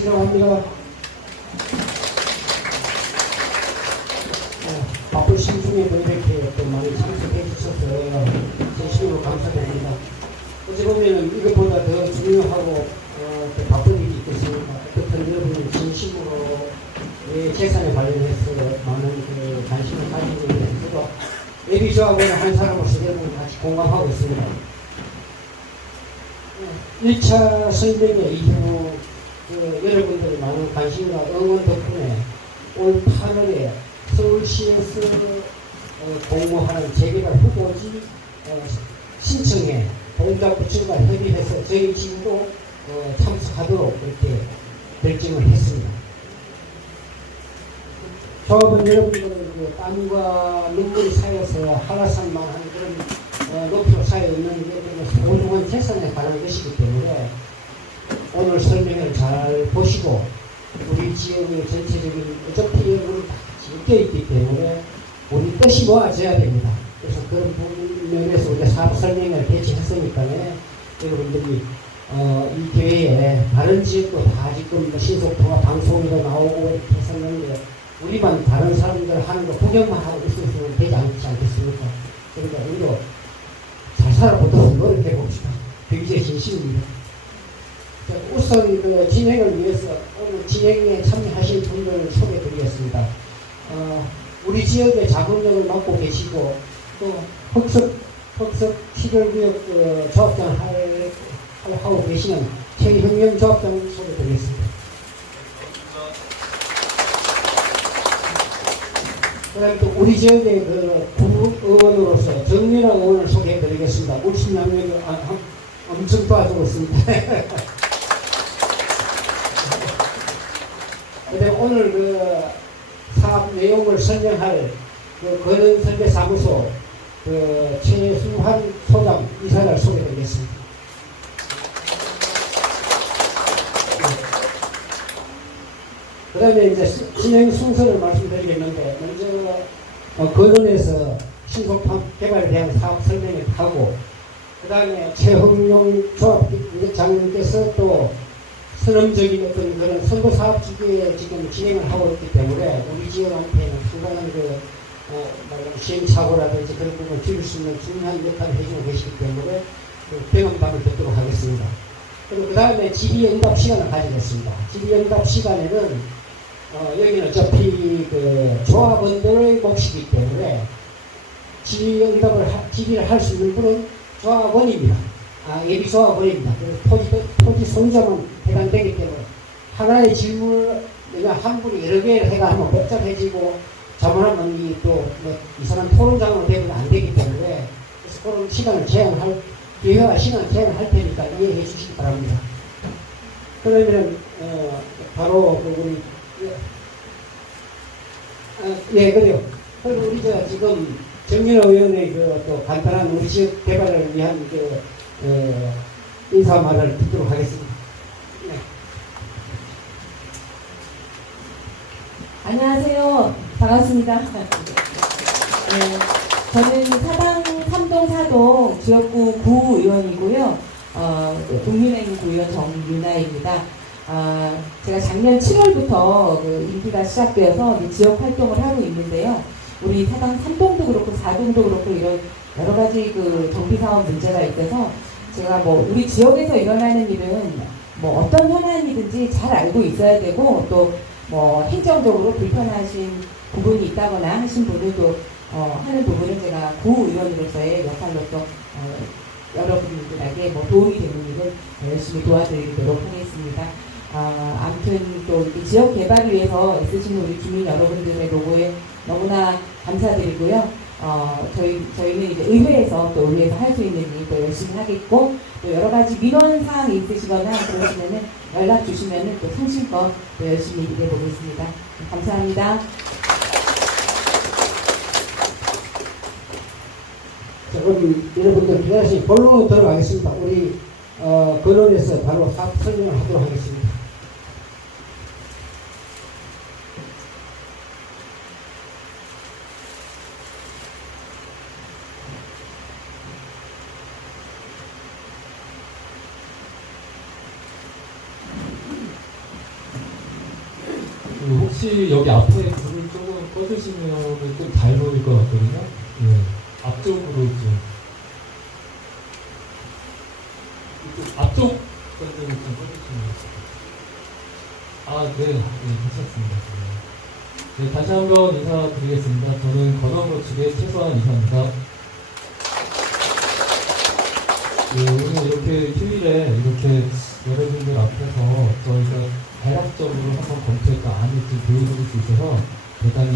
하시기로 합니다. 바쁜 심중에도 이렇게 또 많이 참석해 주셔서 진심으로 감사드립니다. 어찌 보면 이것보다 더 중요하고 또 바쁜 일이 있겠습니까? 어떤 여러분은 진심으로 내 재산에 관련해서 많은 그 관심을 가지고 있는데 저도 예비조합원의 한 사람으로서 여러분 같이 공감하고 있습니다. 1차 설명회 이후 여러분들의 많은 관심과 응원 덕분에 올 8월에 서울시에서 공모하는 재개발 후보지 신청에 동작부처가 협의해서 저희 지구도 참석하도록 그렇게 결정을 했습니다. 조합원 여러분들은 그 땀과 눈물이 쌓여서 한라산만한 그런 높이로 쌓여있는 소중한 재산에 관한 것이기 때문에 오늘 설명을 잘 보시고 우리 지역의 전체적인 어차피 여러분이 다 묶여있기 때문에 우리 뜻이 모아져야 됩니다. 그래서 그런 부분에서 우리가 사업 설명을 배치했으니까요. 여러분들이 이 기회에 다른 지역도 다 지금 신속통화 방송에도 나오고 이렇게 했었는데 우리만 다른 사람들 하는 거 구경만 하고 있으면 되지 않겠습니까? 그러니까 우리도 잘 살아보도록 노력해 봅시다. 그게 진심입니다. 우선 그 진행을 위해서 오늘 진행에 참여하신 분들을 소개해 드리겠습니다. 우리 지역의 자본력을 맡고 계시고 또 흑석 시설구역 조합장 하고 계시는 최형명 조합장 소개해 드리겠습니다. 그 다음에 또 우리 지역의 그 부의원으로서 정민아 의원을 소개해 드리겠습니다. 물심양력이 엄청 도와주고 있습니다. 그다음에 오늘 그 사업 내용을 설명할 그 거론설계사무소 그 최수환 소장 이사를 소개해 드리겠습니다. 그 다음에 이제 진행 순서를 말씀드리겠는데 먼저 거론에서 신속탐 개발에 대한 사업 설명을 하고 그 다음에 최흥용 조합장님께서 또 선언적인 어떤 그런 선거 사업 주기에 지금 진행을 하고 있기 때문에 우리 지역한테는 상당한 그 시행착오라든지 그런 부분을 줄일 수 있는 중요한 역할을 해주고 계시기 때문에 그 경험담을 듣도록 하겠습니다. 그리고 그 다음에 질의응답 시간을 가지겠습니다. 질의응답 시간에는 여기는 어차피 그 조합원들의 몫이기 때문에 질의를 할 수 있는 분은 조합원입니다. 예비조합원입니다. 토지 소유자만 해당되기 때문에 하나의 질문을 내가 한 분이 여러 개를 해가 하면 복잡해지고 잘못하면 이 사람 토론장으로 되면 안 되기 때문에 그래서 그런 시간을 기회와 시간을 제한을 할 테니까 이해해 주시기 바랍니다. 그러면 바로 우리 그래요. 그리고 우리 지금 정민호 의원의 또 간단한 우리 지역 개발을 위한 인사 말을 듣도록 하겠습니다. 네. 안녕하세요. 반갑습니다. 저는 사당 3동 4동 지역구 구의원이고요. 국민의힘 구의원 정윤아입니다. 제가 작년 7월부터 임기가 시작되어서 지역 활동을 하고 있는데요. 우리 사당 3동도 그렇고 4동도 그렇고 이런 여러 가지 정비사업 문제가 있어서 제가 우리 지역에서 일어나는 일은 어떤 현안이든지 잘 알고 있어야 되고 또 행정적으로 불편하신 부분이 있다거나 하신 분들도 하는 부분은 제가 구의원으로서의 역할로 또 여러분들에게 도움이 되는 일은 열심히 도와드리도록 하겠습니다. 아무튼 또 지역 개발을 위해서 애쓰시는 우리 주민 여러분들의 노고에 너무나 감사드리고요. 저희는 이제 의회에서 또 의회에서 할 수 있는 일도 열심히 하겠고 또 여러 가지 민원 사항이 있으시거나 그러시면은 연락 주시면은 또 성심껏 또 열심히 일해 보겠습니다. 감사합니다. 자, 그럼 여러분들 기다리시니 본론으로 들어가겠습니다. 우리 거론에서 바로 사업 설명을 하도록 하겠습니다. 혹시 여기 앞에 불을 조금 꺼주시면 좀 잘 보일 것 같거든요. 예, 앞쪽으로 좀 이쪽 앞쪽 건드를 좀 꺼주시면. 네, 괜찮습니다. 네, 다시 한번 인사드리겠습니다. 저는 건원건축의 최소한 이사입니다. 네, 오늘 이렇게 휴일에 이렇게 여러분들 앞에서 저희가 대략적으로 한번 검토했던 안을 좀 보여드릴 수 있어서 대단히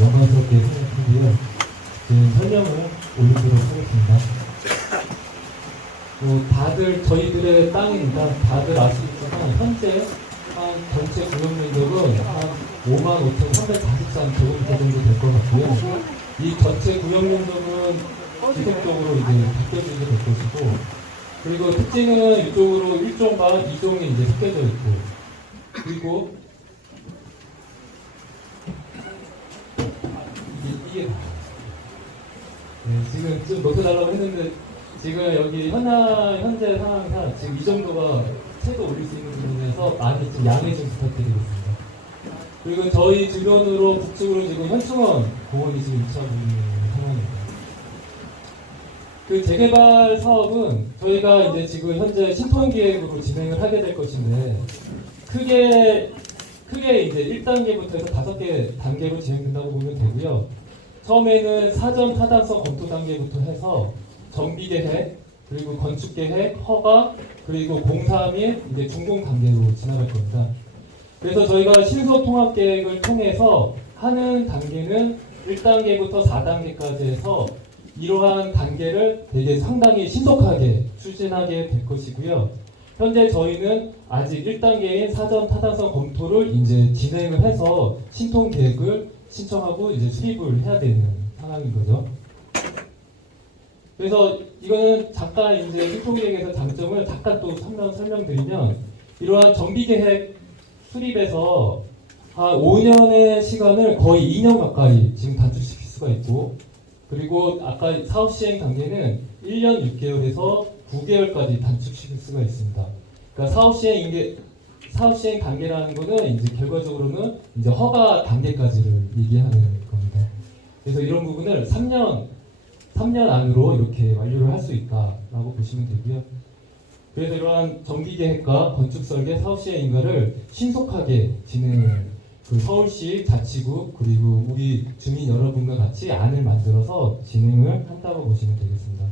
영광스럽게 생각하고요. 지금 설명을 올리도록 하겠습니다. 다들 저희들의 땅입니다. 다들 아시겠지만 현재 한 전체 구역 면적은 한 55,343제곱미터 정도 될 것 같고요. 이 전체 구역 면적은 지속적으로 이제 바뀌어지게 될 것이고, 그리고 특징은 이쪽으로 1종과 2종이 이제 섞여져 있고, 그리고 이게 지금 좀 높여달라고 했는데 지금 여기 현재 상황상 지금 이 정도가 최소 올릴 수 있는 부분에서 많이 좀 양해 좀 부탁드리겠습니다. 그리고 저희 주변으로 북측으로 지금 현충원 공원이 지금 위치하고 있는 상황입니다. 그 재개발 사업은 저희가 이제 지금 현재 신통기획으로 진행을 하게 될 것인데 크게 이제 1단계부터 해서 5개 단계로 진행된다고 보면 되고요. 처음에는 사전 타당성 검토 단계부터 해서 정비계획, 그리고 건축계획, 허가, 그리고 공사 및 이제 준공 단계로 지나갈 겁니다. 그래서 저희가 신속통합계획을 통해서 하는 단계는 1단계부터 4단계까지 해서 이러한 단계를 되게 상당히 신속하게 추진하게 될 것이고요. 현재 저희는 아직 1단계인 사전 타당성 검토를 이제 진행을 해서 신통계획을 신청하고 이제 수립을 해야 되는 상황인 거죠. 그래서 이거는 잠깐 이제 신통계획에서 장점을 잠깐 또 설명드리면 이러한 정비계획 수립에서 한 5년의 시간을 거의 2년 가까이 지금 단축시킬 수가 있고, 그리고 아까 사업 시행 단계는 1년 6개월에서 9개월까지 단축시킬 수가 있습니다. 그러니까 사업 시행 단계라는 거는 이제 결과적으로는 이제 허가 단계까지를 얘기하는 겁니다. 그래서 이런 부분을 3년 안으로 이렇게 완료를 할 수 있다라고 보시면 되고요. 그래서 이러한 정비계획과 건축설계, 사업시행 인가를 신속하게 진행을 서울시 자치구 그리고 우리 주민 여러분과 같이 안을 만들어서 진행을 한다고 보시면 되겠습니다.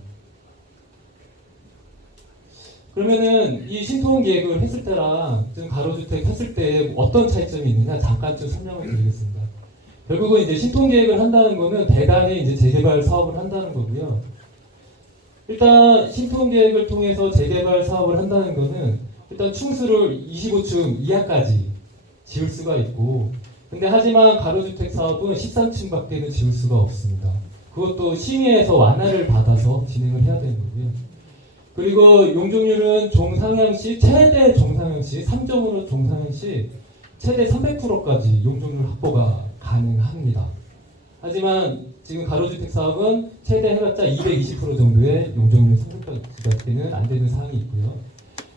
그러면은 이 신통계획을 했을 때랑 지금 가로주택 했을 때 어떤 차이점이 있느냐 잠깐 좀 설명을 드리겠습니다. 결국은 이제 신통계획을 한다는 거는 대단히 이제 재개발 사업을 한다는 거고요. 일단 신통계획을 통해서 재개발 사업을 한다는 거는 일단 층수를 25층 이하까지 지을 수가 있고, 근데 하지만 가로주택 사업은 13층밖에는 지을 수가 없습니다. 그것도 심의에서 완화를 받아서 진행을 해야 되는 거고요. 그리고 용적률은 종상향시 최대 종상향시 3종으로 종상향시 최대 300%까지 용적률 확보가 가능합니다. 하지만 지금 가로주택 사업은 최대 해봤자 220% 정도의 용적률 상승까지는 안 되는 사항이 있고요.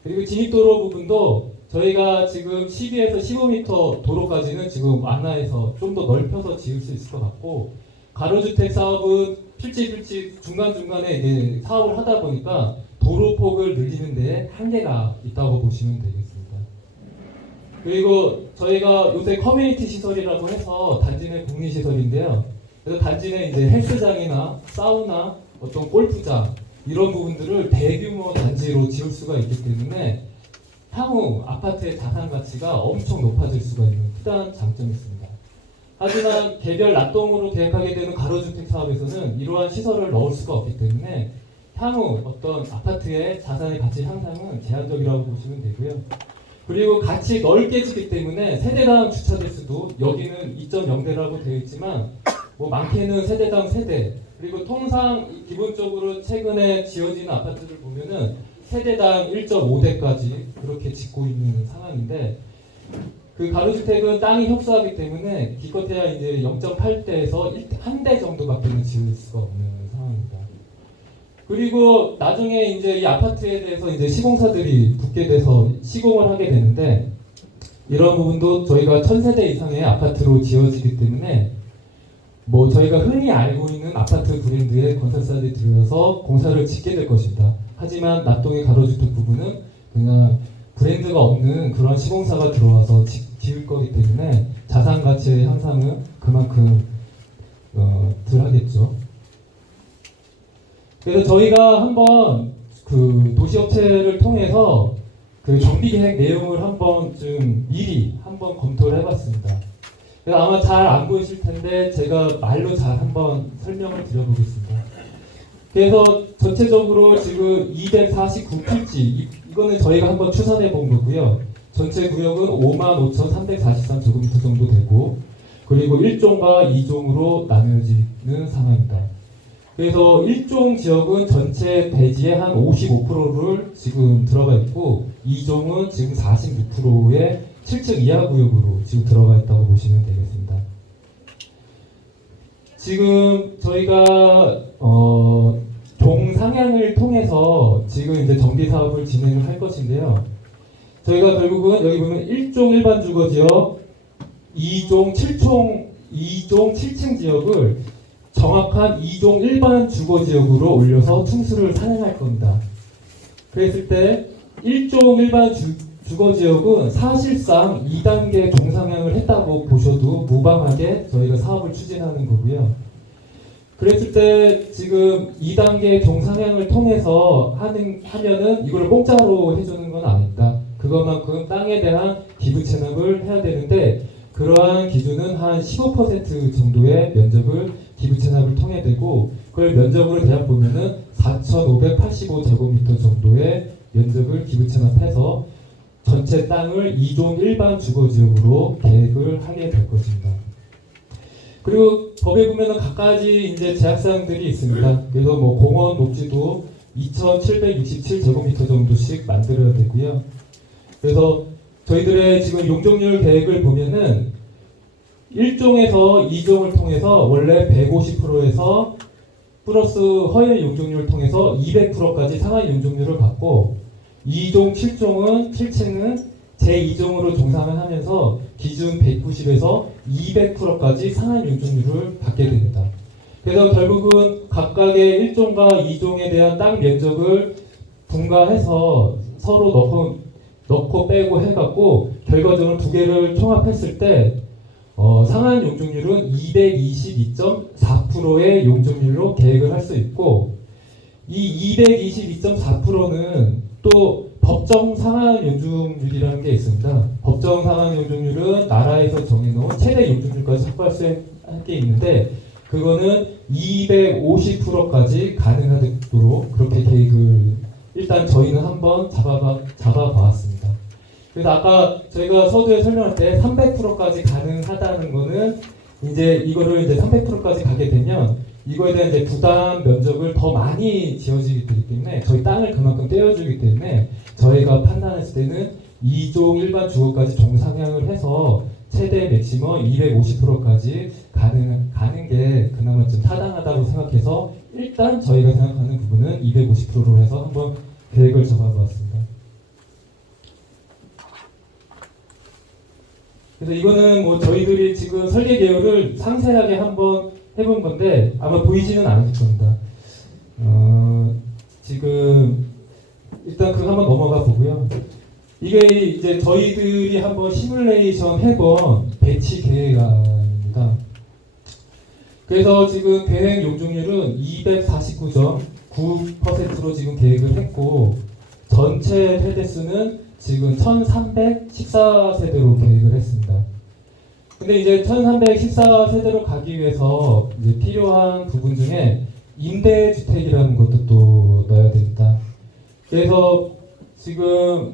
그리고 진입도로 부분도 저희가 지금 12에서 15m 도로까지는 지금 완화해서 좀 더 넓혀서 지을 수 있을 것 같고, 가로주택 사업은 필지 중간중간에 이제 사업을 하다 보니까 도로폭을 늘리는 데 한계가 있다고 보시면 되겠습니다. 그리고 저희가 요새 커뮤니티 시설이라고 해서 단지 내 복리시설인데요. 그래서 단지 내 이제 헬스장이나 사우나, 어떤 골프장 이런 부분들을 대규모 단지로 지을 수가 있기 때문에 향후 아파트의 자산 가치가 엄청 높아질 수가 있는 크다는 장점이 있습니다. 하지만 개별 낙동으로 계획하게 되는 가로주택 사업에서는 이러한 시설을 넣을 수가 없기 때문에 향후 어떤 아파트의 자산의 가치 향상은 제한적이라고 보시면 되고요. 그리고 같이 넓게 짓기 때문에 세대당 주차 대수도 여기는 2.0대라고 되어 있지만 뭐 많게는 세대당 세대, 그리고 통상 기본적으로 최근에 지어지는 아파트를 보면은 세대당 1.5대까지 그렇게 짓고 있는 상황인데, 그 가로주택은 땅이 협소하기 때문에 기껏해야 이제 0.8대에서 1대 정도밖에는 지을 수가 없는 상황입니다. 그리고 나중에 이제 이 아파트에 대해서 이제 시공사들이 붙게 돼서 시공을 하게 되는데, 이런 부분도 저희가 1000세대 이상의 아파트로 지어지기 때문에 뭐 저희가 흔히 알고 있는 아파트 브랜드의 건설사들이 들어서 공사를 짓게 될 것입니다. 하지만 낙동의 가로주택 부분은 그냥 브랜드가 없는 그런 시공사가 들어와서 지을 거기 때문에 자산 가치의 향상은 그만큼 덜 하겠죠. 그래서 저희가 한번 그 도시업체를 통해서 그 정비계획 내용을 한번 좀 미리 한번 검토를 해봤습니다. 그래서 아마 잘 안 보이실 텐데 제가 말로 잘 한번 설명을 드려보겠습니다. 그래서 전체적으로 지금 249필지 이거는 저희가 한번 추산해 본 거고요. 전체 구역은 55,343제곱미터 정도 되고 그리고 1종과 2종으로 나뉘어지는 상황입니다. 그래서 1종 지역은 전체 대지의 한 55%를 지금 들어가 있고 2종은 지금 46%의 7층 이하 구역으로 지금 들어가 있다고 보시면 되겠습니다. 지금 저희가 종 상향을 통해서 지금 이제 정비 사업을 진행을 할 것인데요. 저희가 결국은 여기 보면 1종 일반 주거 지역, 2종 7층 지역을 정확한 2종 일반 주거 지역으로 올려서 층수를 상향할 겁니다. 그랬을 때 1종 일반 주거 지역은 사실상 2단계 종상향을 했다고 보셔도 무방하게 저희가 사업을 추진하는 거고요. 그랬을 때 지금 2단계 종상향을 통해서 하면은 이걸 공짜로 해주는 건 아닙니다. 그것만큼 땅에 대한 기부 체납을 해야 되는데 그러한 기준은 한 15% 정도의 면적을 기부 체납을 통해 되고 그걸 면적으로 대략 보면은 4,585제곱미터 정도의 면적을 기부 체납해서 전체 땅을 2종 일반 주거지역으로 계획을 하게 될 것입니다. 그리고 법에 보면은 각가지 이제 제약사항들이 있습니다. 그래서 뭐 공원 녹지도 2,767제곱미터 정도씩 만들어야 되고요. 그래서 저희들의 지금 용적률 계획을 보면은 1종에서 2종을 통해서 원래 150%에서 플러스 허위 용적률을 통해서 200%까지 상한 용적률을 받고 2종 7층은 제2종으로 종상을 하면서 기준 190에서 200%까지 상한 용적률을 받게 됩니다. 그래서 결국은 각각의 1종과 2종에 대한 땅 면적을 분가해서 서로 넣고 빼고 해갖고 결과적으로 두 개를 총합했을 때 상한 용적률은 222.4%의 용적률로 계획을 할 수 있고 이 222.4%는 또 법정 상한 용적률이라는 게 있습니다. 법정 상한 용적률은 나라에서 정해놓은 최대 용적률까지 확보할 수 있는 게 있는데 그거는 250%까지 가능하도록 그렇게 계획을 일단 저희는 한번 잡아봤습니다. 그래서 아까 저희가 서두에 설명할 때 300%까지 가능하다는 거는 이제 이거를 이제 300%까지 가게 되면 이거에 대한 이제 부담 면적을 더 많이 지어지기 때문에 저희 땅을 그만큼 떼어주기 때문에 저희가 판단했을 때는 2종 일반 주거까지 종상향을 해서 최대 맥시멈 250%까지 가는 게 그나마 좀 타당하다고 생각해서 일단 저희가 생각하는 부분은 250%로 해서 한번 계획을 잡아보았습니다. 그래서 이거는 뭐 저희들이 지금 설계 계획을 상세하게 한번 해본 건데 아마 보이지는 않을 겁니다. 지금 일단 그거 한번 넘어가 보고요. 이게 이제 저희들이 한번 시뮬레이션 해본 배치 계획안입니다. 그래서 지금 계획 용적률은 249.9%로 지금 계획을 했고 전체 세대수는 지금 1314세대로 계획을 했습니다. 근데 이제 1314세대로 가기 위해서 이제 필요한 부분 중에 임대주택이라는 것도 또 넣어야 됩니다. 그래서 지금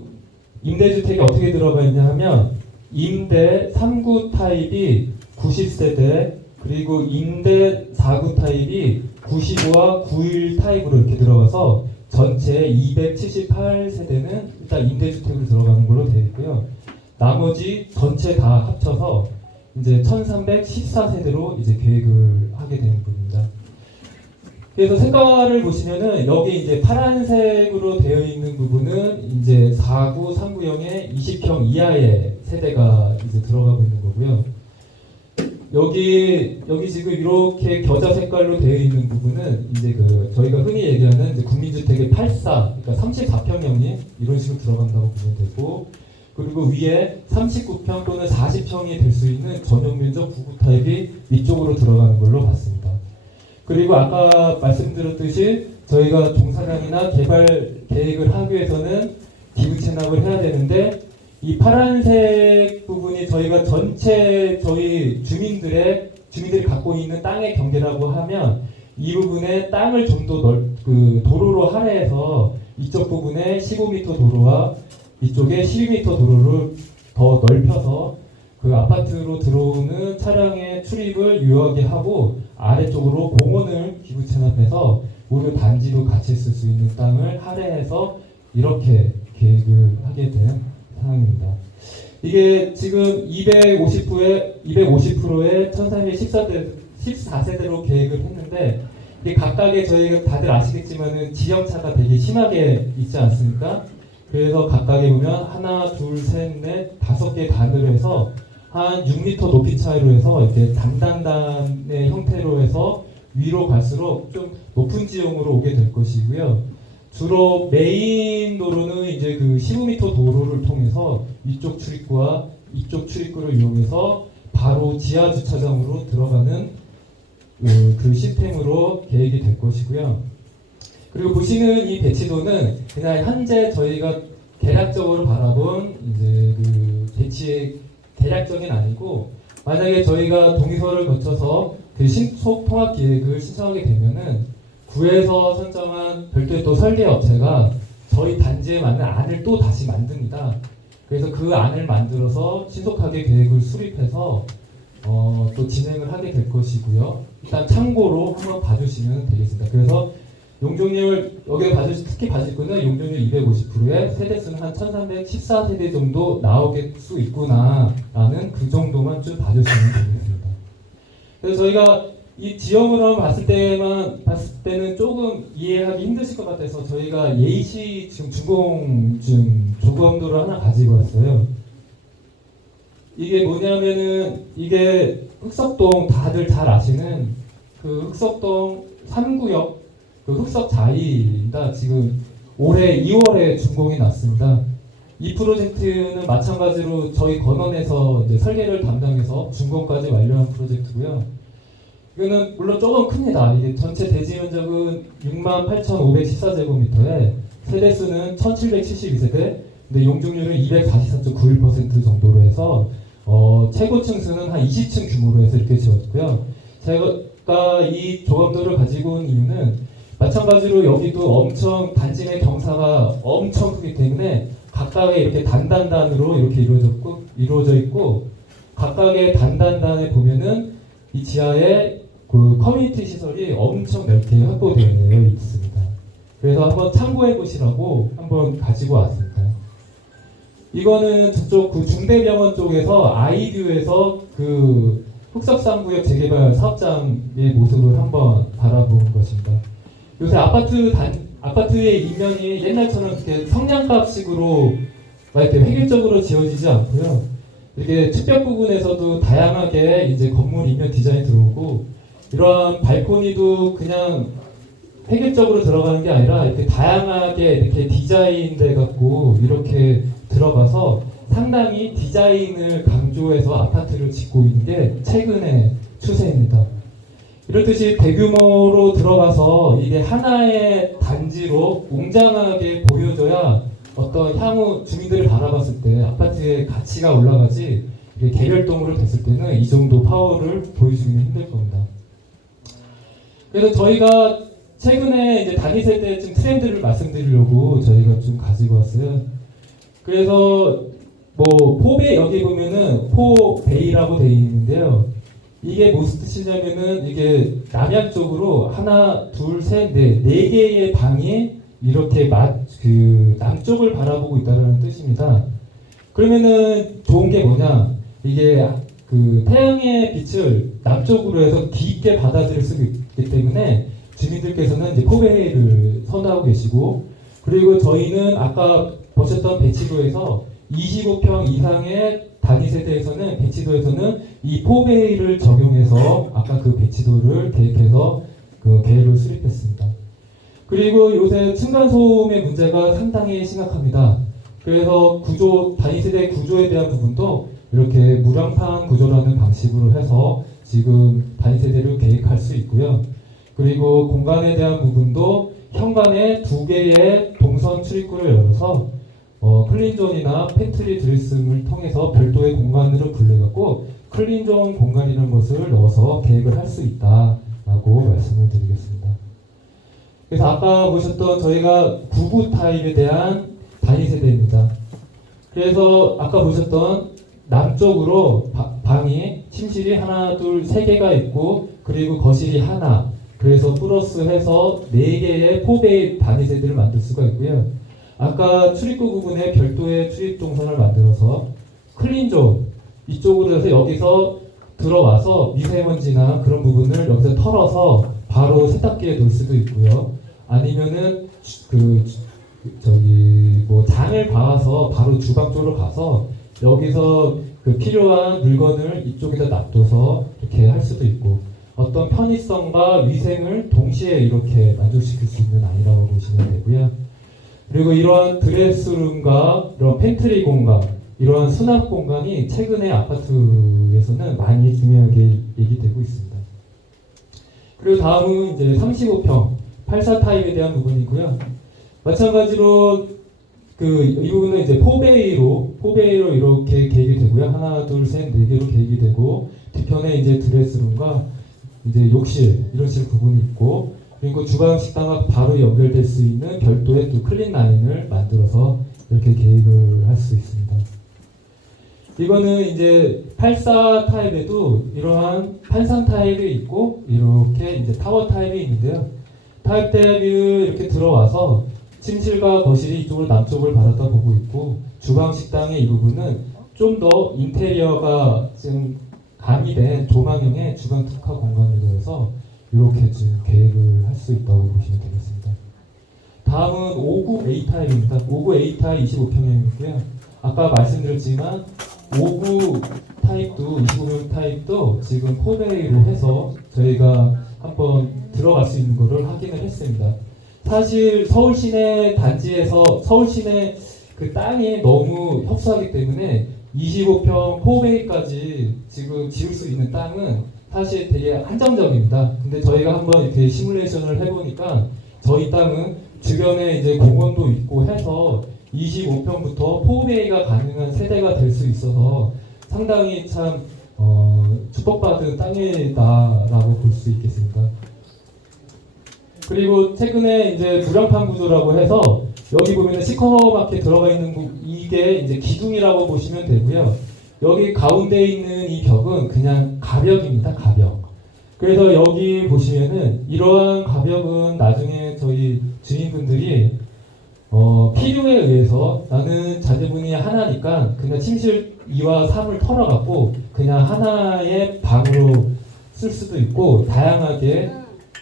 임대주택이 어떻게 들어가 있냐 하면 임대 3구 타입이 90세대 그리고 임대 4구 타입이 95와 91 타입으로 이렇게 들어가서 전체 278세대는 일단 임대주택으로 들어가는 걸로 되어 있고요. 나머지 전체 다 합쳐서 이제 1314세대로 이제 계획을 하게 되는 겁니다. 그래서 색깔을 보시면은 여기 이제 파란색으로 되어 있는 부분은 이제 4구, 3구형의 20평 이하의 세대가 이제 들어가고 있는 거고요. 여기 지금 이렇게 겨자 색깔로 되어 있는 부분은 이제 그 저희가 흔히 얘기하는 이제 국민주택의 84, 그러니까 34평형이 이런 식으로 들어간다고 보면 되고, 그리고 위에 39평 또는 40평이 될 수 있는 전용 면적 9구 타입이 위쪽으로 들어가는 걸로 봤습니다. 그리고 아까 말씀드렸듯이 저희가 종사장이나 개발 계획을 하기 위해서는 기부 체납을 해야 되는데, 이 파란색 부분이 저희가 전체 저희 주민들이 갖고 있는 땅의 경계라고 하면 이 부분에 땅을 좀 더 도로로 할애해서 이쪽 부분에 15m 도로와 이쪽에 12m 도로를 더 넓혀서 그 아파트로 들어오는 차량의 출입을 유효하게 하고 아래쪽으로 공원을 기부 체납해서 무료 단지로 같이 쓸 수 있는 땅을 할애해서 이렇게 계획을 하게 된 상황입니다. 이게 지금 250%에 14세대로 계획을 했는데, 이게 각각의 저희가 다들 아시겠지만은 지형차가 되게 심하게 있지 않습니까? 그래서 각각에 보면 하나, 둘, 셋, 넷, 5개 단으로 해서 한 6m 높이 차이로 해서 이렇게 단단단의 형태로 해서 위로 갈수록 좀 높은 지형으로 오게 될 것이고요. 주로 메인 도로는 이제 그 15m 도로를 통해서 이쪽 출입구와 이쪽 출입구를 이용해서 바로 지하 주차장으로 들어가는 그 시스템으로 계획이 될 것이고요. 그리고 보시는 이 배치도는 그냥 현재 저희가 대략적으로 바라본 이제 그 배치의 대략적인 아니고, 만약에 저희가 동의서를 거쳐서 그 신속 통합 계획을 신청하게 되면은 구에서 선정한 별도의 또 설계 업체가 저희 단지에 맞는 안을 또 다시 만듭니다. 그래서 그 안을 만들어서 신속하게 계획을 수립해서 또 진행을 하게 될 것이고요. 일단 참고로 한번 봐주시면 되겠습니다. 그래서 용적률 여기에 특히 봐줄 거는 용적률 250%에 세대수는 한 1314세대 정도 나오게 수 있구나라는 그 정도만 좀 봐주시면 되겠습니다. 그래서 저희가 이 지형으로 봤을 때는 조금 이해하기 힘드실 것 같아서 저희가 예시 지금 준공증 조감도를 하나 가지고 왔어요. 이게 뭐냐면은 이게 흑석동 다들 잘 아시는 그 흑석동 3구역 그 흑석자이입니다. 지금 올해 2월에 준공이 났습니다. 이 프로젝트는 마찬가지로 저희 건원에서 이제 설계를 담당해서 준공까지 완료한 프로젝트고요. 이거는 물론 조금 큽니다. 이게 전체 대지 면적은 68,514제곱미터에 세대수는 1,772세대, 근데 용적률은 244.91% 정도로 해서 최고층 수는 한 20층 규모로 해서 이렇게 지었고요. 제가 이 조감도를 가지고 온 이유는 마찬가지로 여기도 엄청 단지 내 경사가 엄청 크기 때문에 각각의 이렇게 단단단으로 이렇게 이루어져 있고 각각의 단단단에 보면은 이 지하에 그 커뮤니티 시설이 엄청 넓게 확보되어 있습니다. 그래서 한번 참고해 보시라고 한번 가지고 왔습니다. 이거는 저쪽 그 중대병원 쪽에서 아이뷰에서 그 흑석상구역 재개발 사업장의 모습을 한번 바라본 것입니다. 요새 아파트의 이면이 옛날처럼 이렇게 성냥갑식으로 이렇게 획일적으로 지어지지 않고요. 이렇게 측벽 부분에서도 다양하게 이제 건물 이면 디자인이 들어오고, 이러한 발코니도 그냥 획일적으로 들어가는 게 아니라 이렇게 다양하게 이렇게 디자인돼 갖고 이렇게 들어가서 상당히 디자인을 강조해서 아파트를 짓고 있는 게 최근의 추세입니다. 이렇듯이 대규모로 들어가서 이게 하나의 단지로 웅장하게 보여져야 어떤 향후 주민들을 바라봤을 때 아파트의 가치가 올라가지, 이게 개별동으로 됐을 때는 이 정도 파워를 보여주기는 힘들 겁니다. 그래서 저희가 최근에 이제 단위 세대층 트렌드를 말씀드리려고 저희가 좀 가지고 왔어요. 그래서 뭐 포베 여기 보면은 포베이라고 되어 있는데요. 이게 무슨 뜻이냐면은 이게 남양 쪽으로 하나, 둘, 셋, 넷, 4개의 방이 이렇게 그 남쪽을 바라보고 있다는 뜻입니다. 그러면은 좋은 게 뭐냐? 이게 그 태양의 빛을 남쪽으로 해서 깊게 받아들일 수 있기 때문에 주민들께서는 이제 포베이를 선호하고 계시고, 그리고 저희는 아까 보셨던 배치도에서 25평 이상의 단위 세대에서는 배치도에서는 이 포베이를 적용해서 아까 그 배치도를 계획해서 그 계획을 수립했습니다. 그리고 요새 층간소음의 문제가 상당히 심각합니다. 그래서 단위 세대 구조에 대한 부분도 이렇게 무량판 구조라는 방식으로 해서 지금 단위 세대를 계획할 수 있고요. 그리고 공간에 대한 부분도 현관에 2개의 동선 출입구를 열어서 클린존이나 팬트리 드레스룸을 통해서 별도의 공간으로 분리해갖고 클린존 공간이라는 것을 넣어서 계획을 할 수 있다라고 말씀을 드리겠습니다. 그래서 아까 보셨던 저희가 99 타입에 대한 단위 세대입니다. 그래서 아까 보셨던 남쪽으로 방이 침실이 하나, 둘, 3개가 있고 그리고 거실이 하나, 그래서 플러스 해서 4개의 포베이 단위 세대를 만들 수가 있고요. 아까 출입구 부분에 별도의 출입 동선을 만들어서 클린존 이쪽으로 해서 여기서 들어와서 미세먼지나 그런 부분을 여기서 털어서 바로 세탁기에 놓을 수도 있고요. 아니면은 장을 봐서 바로 주방 쪽으로 가서 여기서 그 필요한 물건을 이쪽에다 놔둬서 이렇게 할 수도 있고, 어떤 편의성과 위생을 동시에 이렇게 만족시킬 수 있는 아이라고 보시면 되고요. 그리고 이러한 드레스룸과 이런 팬트리 공간, 이러한 수납 공간이 최근에 아파트에서는 많이 중요하게 얘기되고 있습니다. 그리고 다음은 이제 35평 84 타입에 대한 부분이고요. 마찬가지로 이 부분은 이제 포베이로 이렇게 계획이 되고요. 하나, 둘, 셋, 4개로 계획이 되고, 뒤편에 이제 드레스룸과 이제 욕실 이런 식 부분이 있고, 그리고 주방 식당과 바로 연결될 수 있는 별도의 또 클린 라인을 만들어서 이렇게 계획을 할 수 있습니다. 이거는 이제 84 타입에도 이러한 판상 타입이 있고 이렇게 이제 타워 타입이 있는데요. 타입 타입이 이렇게 들어와서 침실과 거실이 이쪽을 남쪽을 바라다 보고 있고, 주방 식당의 이 부분은 좀 더 인테리어가 지금 가미된 조망형의 주방 특화 공간으로 해서 이렇게 지금 계획을 할 수 있다고 보시면 되겠습니다. 다음은 59A 타입입니다. 59A 타입 25평형이고요. 아까 말씀드렸지만 59 타입도 25평 타입도 지금 포베이로 해서 저희가 한번 들어갈 수 있는 것을 확인을 했습니다. 사실 서울 시내 단지에서 서울 시내 그 땅이 너무 협소하기 때문에 25평 포베이까지 지금 지을 수 있는 땅은 사실 되게 한정적입니다. 근데 저희가 한번 이렇게 시뮬레이션을 해보니까 저희 땅은 주변에 이제 공원도 있고 해서 25평부터 포베이가 가능한 세대가 될 수 있어서 상당히 참 축복받은 땅이다라고 볼 수 있겠습니다. 그리고 최근에 이제 무량판 구조라고 해서 여기 보면은 시커멓게 들어가 있는 이게 이제 기둥이라고 보시면 되고요. 여기 가운데 있는 이 벽은 그냥 가벽입니다. 가벽. 그래서 여기 보시면은 이러한 가벽은 나중에 저희 주인분들이 필요에 의해서 나는 자제분이 하나니까 그냥 침실 2와 3을 털어갖고 그냥 하나의 방으로 쓸 수도 있고, 다양하게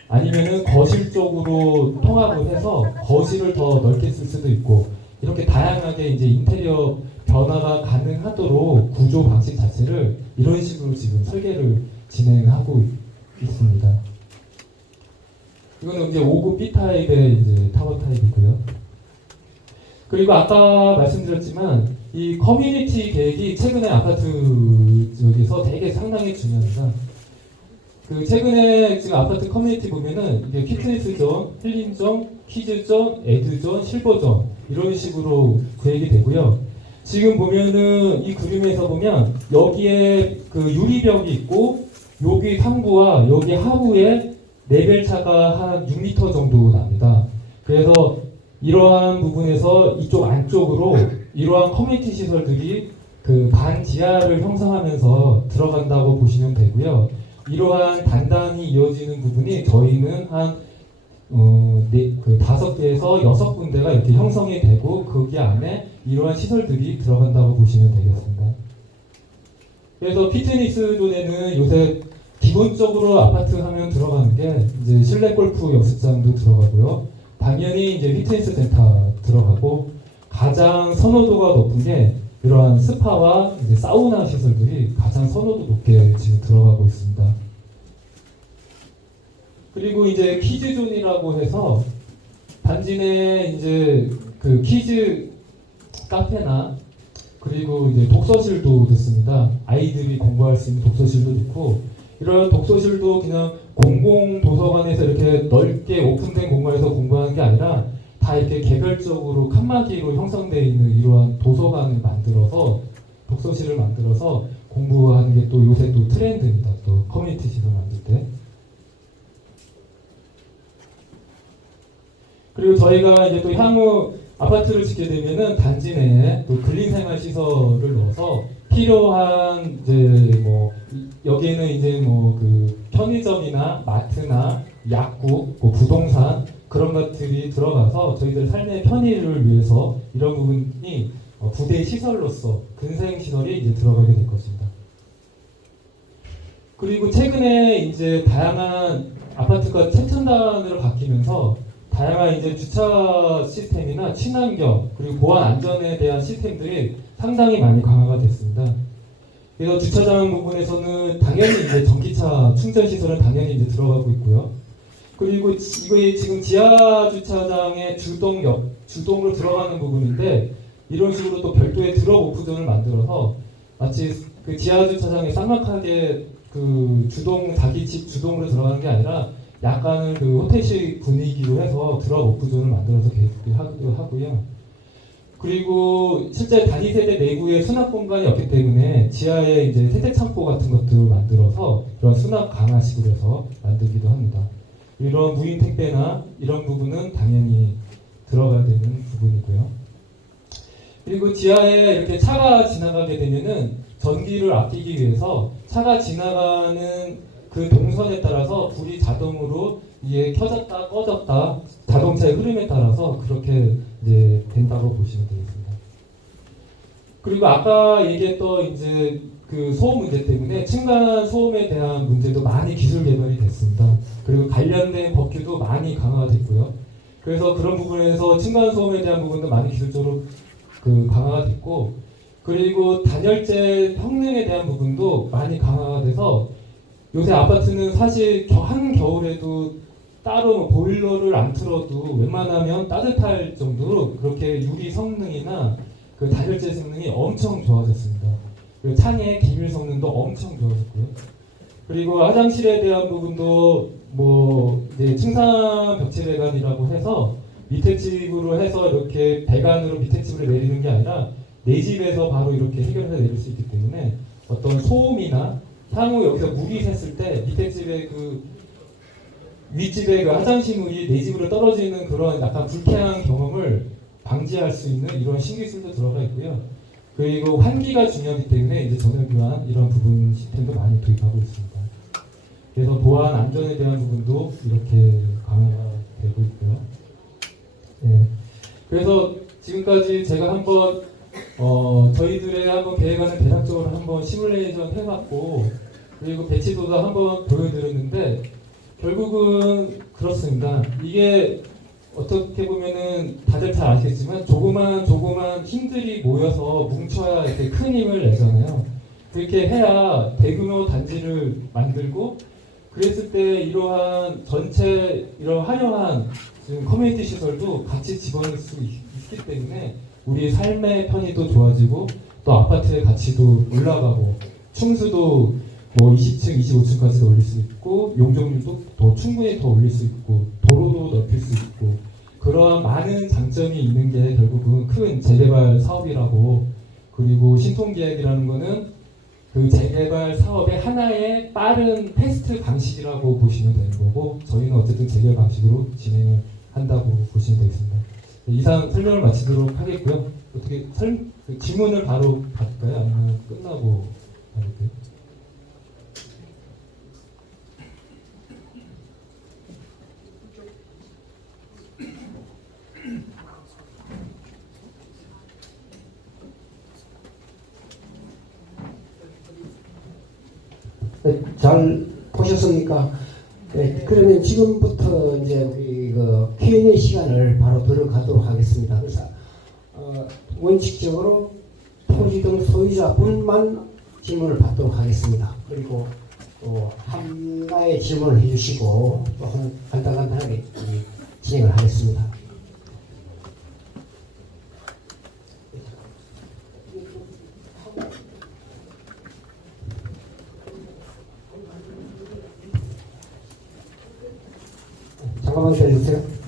아니면은 거실 쪽으로 통합을 해서 거실을 더 넓게 쓸 수도 있고, 이렇게 다양하게 이제 인테리어 변화가 가능하도록 구조 방식 자체를 이런 식으로 지금 설계를 진행하고 있습니다. 이거는 이제 59 B 타입의 이제 타워 타입이고요. 그리고 아까 말씀드렸지만 이 커뮤니티 계획이 최근에 아파트 쪽에서 되게 상당히 중요합니다. 그 최근에 지금 아파트 커뮤니티 보면은 이게 피트니스 존, 힐링 존, 키즈 존, 에드 존, 실버 존 이런 식으로 계획이 되고요. 지금 보면은 이 그림에서 보면 여기에 그 유리벽이 있고 여기 상부와 여기 하부에 레벨 차가 한 6m 정도 납니다. 그래서 이러한 부분에서 이쪽 안쪽으로 이러한 커뮤니티 시설들이 그 반지하를 형성하면서 들어간다고 보시면 되고요. 이러한 단단히 이어지는 부분이 저희는 한 5개에서 6군데가 이렇게 형성이 되고 거기 안에 이러한 시설들이 들어간다고 보시면 되겠습니다. 그래서 피트니스 존에는 요새 기본적으로 아파트 하면 들어가는 게 이제 실내 골프 연습장도 들어가고요. 당연히 이제 피트니스 센터 들어가고 가장 선호도가 높은 게 이러한 스파와 이제 사우나 시설들이 가장 선호도 높게 지금 들어가고 있습니다. 그리고 이제 키즈존이라고 해서 단지 내 이제 그 키즈 카페나 그리고 이제 독서실도 넣습니다. 아이들이 공부할 수 있는 독서실도 넣고 이런 독서실도 그냥 공공 도서관에서 이렇게 넓게 오픈된 공간에서 공부하는 게 아니라 다 이렇게 개별적으로 칸막이로 형성되어 있는 이러한 도서관을 만들어서 독서실을 만들어서 공부하는 게 또 요새 또 트렌드입니다. 또 커뮤니티 시설 만들 때. 그리고 저희가 이제 또 향후 아파트를 짓게 되면은 단지 내에 또 근린생활 시설을 넣어서 필요한 이제 뭐 여기에는 이제 뭐 그 편의점이나 마트나 약국, 뭐 부동산 그런 것들이 들어가서 저희들 삶의 편의를 위해서 이런 부분이 부대 시설로서 근생 시설이 이제 들어가게 될 것입니다. 그리고 최근에 이제 다양한 아파트가 최첨단으로 바뀌면서 다양한 이제 주차 시스템이나 친환경 그리고 보안 안전에 대한 시스템들이 상당히 많이 강화가 됐습니다. 그래서 주차장 부분에서는 당연히 이제 전기차 충전 시설은 당연히 이제 들어가고 있고요. 그리고 이거에 지금 지하 주차장의 주동으로 들어가는 부분인데 이런 식으로 또 별도의 드롭 오프존을 만들어서 마치 그 지하 주차장에 쌍막하게 그 주동 자기집 주동으로 들어가는 게 아니라 약간은 그 호텔식 분위기로 해서 드롭 오프존을 만들어서 계획하기도 하고요. 그리고 실제 단위 세대 내부에 수납 공간이 없기 때문에 지하에 이제 세대 창고 같은 것들을 만들어서 이런 수납 강화식으로 해서 만들기도 합니다. 이런 무인 택배나 이런 부분은 당연히 들어가야 되는 부분이고요. 그리고 지하에 이렇게 차가 지나가게 되면은 전기를 아끼기 위해서 차가 지나가는 그 동선에 따라서 불이 자동으로 이게 켜졌다 꺼졌다 자동차의 흐름에 따라서 그렇게 이제 된다고 보시면 되겠습니다. 그리고 아까 얘기했던 이제 그 소음 문제 때문에 층간 소음에 대한 문제도 많이 기술 개발이 됐습니다. 그리고 관련된 법규도 많이 강화가 됐고요. 그래서 그런 부분에서 층간 소음에 대한 부분도 많이 기술적으로 그 강화가 됐고, 그리고 단열재 성능에 대한 부분도 많이 강화가 돼서 요새 아파트는 사실 한겨울에도 따로 뭐 보일러를 안 틀어도 웬만하면 따뜻할 정도로 그렇게 유리 성능이나 그 단열재 성능이 엄청 좋아졌습니다. 그리고 창의 기밀 성능도 엄청 좋아졌고요. 그리고 화장실에 대한 부분도 뭐 이제 층상 벽체 배관이라고 해서 밑에 집으로 해서 이렇게 배관으로 밑에 집으로 내리는 게 아니라 내 집에서 바로 이렇게 해결해서 내릴 수 있기 때문에 어떤 소음이나 향후 여기서 물이 샜을 때 밑에 집에 그 윗집에 그 화장실 물이 내 집으로 떨어지는 그런 약간 불쾌한 경험을 방지할 수 있는 이런 신기술도 들어가 있고요. 그리고 환기가 중요하기 때문에 이제 전열교환 이런 부분 시스템도 많이 도입하고 있습니다. 그래서 보안 안전에 대한 부분도 이렇게 강화가 되고 있고요. 네. 그래서 지금까지 제가 한번 저희들의 한번 계획안을 대략적으로 한번 시뮬레이션 해봤고, 그리고 배치도도 한번 보여드렸는데 결국은 그렇습니다. 이게 어떻게 보면은 다들 잘 아시겠지만 조그만 힘들이 모여서 뭉쳐야 이렇게 큰 힘을 내잖아요. 그렇게 해야 대규모 단지를 만들고, 그랬을 때 이러한 전체 이런 화려한 지금 커뮤니티 시설도 같이 집어넣을 수 있기 때문에 우리 삶의 편의도 좋아지고 또 아파트의 가치도 올라가고 충수도 뭐 20층, 25층까지도 올릴 수 있고 용적률도 더 충분히 더 올릴 수 있고 도로도 넓힐 수 있고 그러한 많은 장점이 있는 게 결국은 큰 재개발 사업이라고, 그리고 신통기획이라는 거는 그 재개발 사업의 하나의 빠른 패스트 방식이라고 보시면 되는 거고, 저희는 어쨌든 재개발 방식으로 진행을 한다고 보시면 되겠습니다. 이상 설명을 마치도록 하겠고요. 어떻게 질문을 바로 받을까요? 아니면 끝나고 받을까요? 잘 보시 나오셨습니까? 네, 그러면 지금부터 이제 우리 그 Q&A 시간을 바로 들어가도록 하겠습니다. 그래서 원칙적으로 토지 등 소유자분만 질문을 받도록 하겠습니다. 그리고 또 하나의 질문을 해주시고 또 간단하게 진행을 하겠습니다. 잠깐만 기다려주세요.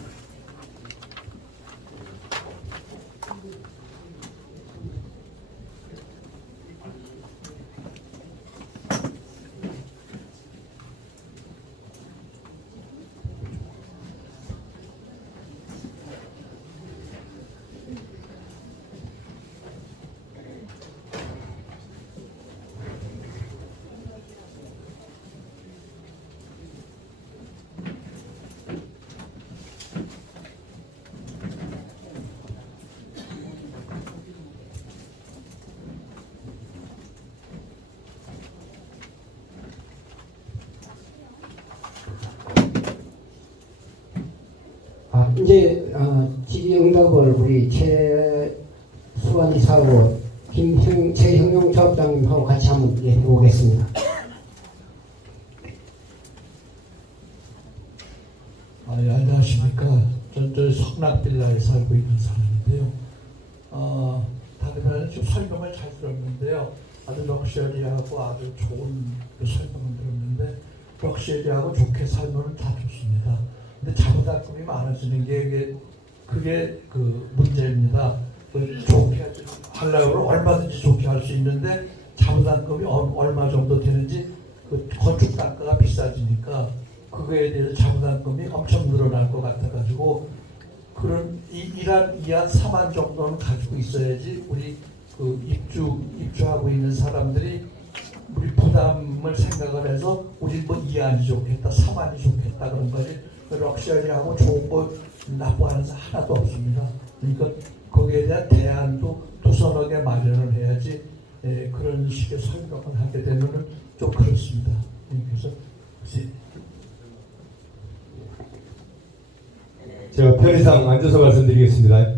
이제 질의응답을 우리 최수환 이사하고 최형용 조합장님하고 같이 한번 해보겠습니다. 예, 안녕하십니까. 저 성락빌라에 살고 있는 사람인데요. 다른 말은 좀 설명을 잘 들었는데요. 아주 럭셔리하고 아주 좋은 그 설명을 들었는데 럭셔리하고 좋게 살면 다 좋습니다. 근데 자부담금이 많아지는 게 그게 그 문제입니다. 좋게 하려고 얼마든지 좋게 할 수 있는데 자부담금이 얼마 정도 되는지 그 건축 단가가 비싸지니까 그거에 대해서 자부담금이 엄청 늘어날 것 같아가지고 그런 이한 3한 정도는 가지고 있어야지 우리 그 입주하고 있는 사람들이 우리 부담을 생각을 해서 우리 뭐 2한이 좋겠다, 3한이 좋겠다 그런 거지. 럭셔리하고 좋은 거 나빠하는 사 하나도 없습니다. 그러니까 거기에 대한 대안도 두서너 개 마련을 해야지 그런 식의 설명을 하게 되면은 좀 그렇습니다. 그래서 제가 편의상 앉아서 말씀드리겠습니다.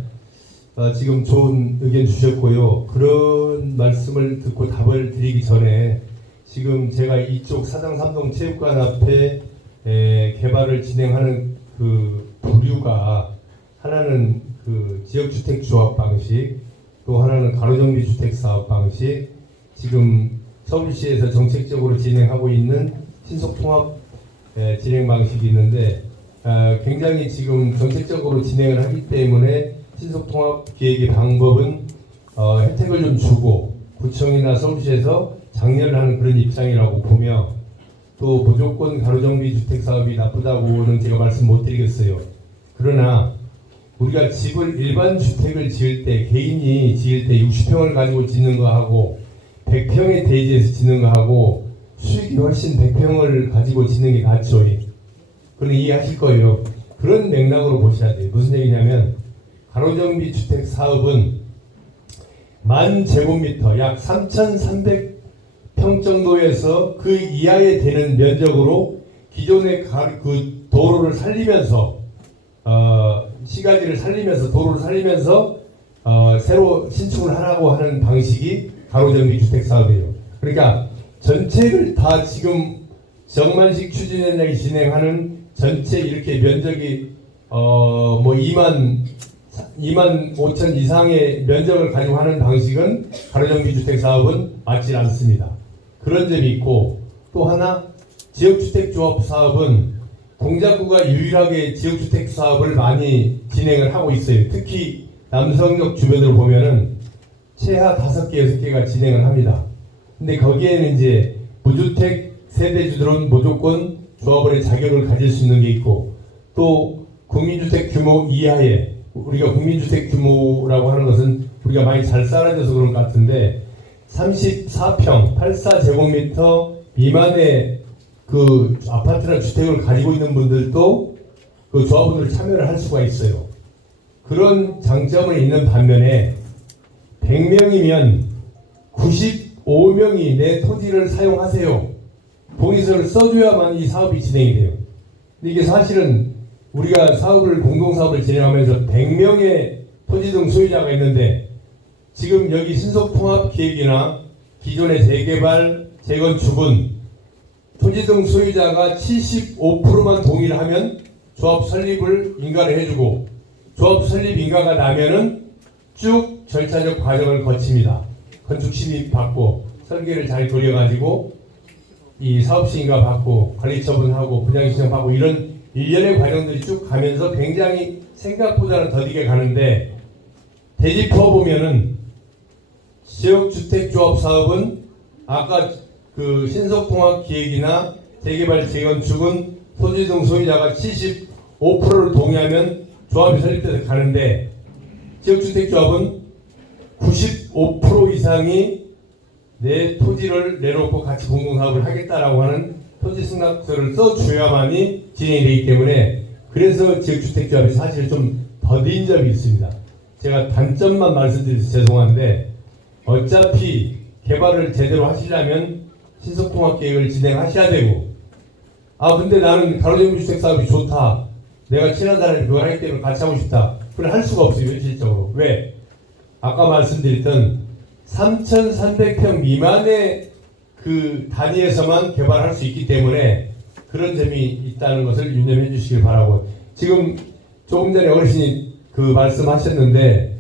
지금 좋은 의견 주셨고요. 그런 말씀을 듣고 답을 드리기 전에 지금 제가 이쪽 사당 3동 체육관 앞에 개발을 진행하는 그 부류가 하나는 그 지역주택 조합 방식, 또 하나는 가로정비 주택 사업 방식, 지금 서울시에서 정책적으로 진행하고 있는 신속통합 진행 방식이 있는데 굉장히 지금 정책적으로 진행을 하기 때문에 신속통합 기획의 방법은 혜택을 좀 주고 구청이나 서울시에서 장려를 하는 그런 입장이라고 보며 또 무조건 가로정비 주택 사업이 나쁘다고는 제가 말씀 못 드리겠어요. 그러나 우리가 집을 일반 주택을 지을 때 개인이 지을 때 60평을 가지고 짓는 거하고 100평의 대지에서 짓는 거하고 수익이 훨씬 100평을 가지고 짓는 게 낫죠. 그건 이해하실 거예요. 그런 맥락으로 보셔야 돼요. 무슨 얘기냐면 가로정비 주택 사업은 10,000제곱미터 약 3,300평 정도에서 그 이하에 되는 면적으로 기존의 그 도로를 살리면서 시가지를 살리면서 도로를 살리면서 새로 신축을 하라고 하는 방식이 가로정비 주택 사업이에요. 그러니까 전체를 다 지금 정만식 추진위원장이 진행하는 전체 이렇게 면적이 뭐 2만 5천 이상의 면적을 가지고 하는 방식은 가로정비 주택 사업은 맞지 않습니다. 그런 점이 있고 또 하나 지역주택조합 사업은 동작구가 유일하게 지역주택 사업을 많이 진행을 하고 있어요. 특히 남성역 주변으로 보면은 최하 5개, 6개가 진행을 합니다. 근데 거기에는 이제 무주택 세대주들은 무조건 조합원의 자격을 가질 수 있는 게 있고 또 국민주택 규모 이하에 우리가 국민주택 규모라고 하는 것은 우리가 많이 잘 쌓아져서 그런 것 같은데 34평, 84제곱미터 미만의 그 아파트나 주택을 가지고 있는 분들도 그 조합원들 참여를 할 수가 있어요. 그런 장점은 있는 반면에 100명이면 95명이 내 토지를 사용하세요. 동의서를 써줘야만 이 사업이 진행이 돼요. 근데 이게 사실은 우리가 공동사업을 진행하면서 100명의 토지등 소유자가 있는데 지금 여기 신속통합기획이나 기존의 재개발, 재건축은 토지등 소유자가 75%만 동의를 하면 조합 설립을 인가를 해주고 조합 설립 인가가 나면은 쭉 절차적 과정을 거칩니다. 건축 심의 받고 설계를 잘 그려가지고 이 사업시 인가 받고 관리 처분하고 분양 신청 받고 이런 일련의 과정들이 쭉 가면서 굉장히 생각보다는 더디게 가는데 되짚어 보면은 지역주택조합 사업은 아까 그 신속통합기획이나 재개발 재건축은 토지등 소유자가 75%를 동의하면 조합이 설립돼서 가는데 지역주택조합은 95% 이상이 내 토지를 내놓고 같이 공동사업을 하겠다라고 하는 토지 승낙서를 써줘야만이 진행이 되기 때문에 그래서 지역주택조합이 사실 좀 더딘 점이 있습니다. 제가 단점만 말씀드려서 죄송한데 어차피 개발을 제대로 하시려면 신속통합계획을 진행하셔야 되고 근데 나는 가로정비주택 사업이 좋다. 내가 친한 사람이 그걸 하기 때문에 같이 하고 싶다. 그걸 할 수가 없어요. 현실적으로. 왜? 아까 말씀드렸던 3,300평 미만의 그 단위에서만 개발할 수 있기 때문에 그런 점이 있다는 것을 유념해 주시길 바라고 지금 조금 전에 어르신이 그 말씀하셨는데